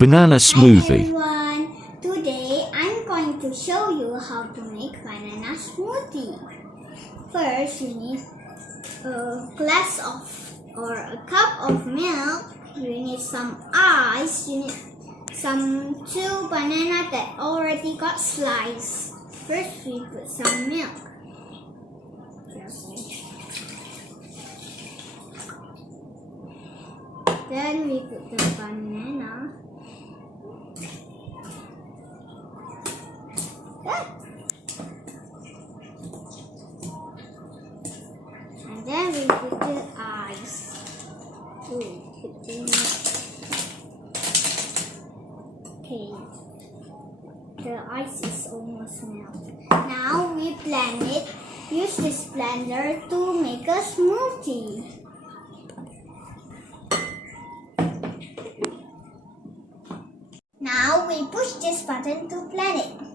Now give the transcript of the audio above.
Banana smoothie. Hi everyone, today I'm going to show you how to make banana smoothie. First, you need a glass of or a cup of milk. You need some ice. You need some 2 bananas that already got sliced. First, we put some milk. Then we put the banana. And then we put the ice. Okay, the ice is almost melted. Now we blend it. Use this blender to make a smoothie. Now we push this button to blend it.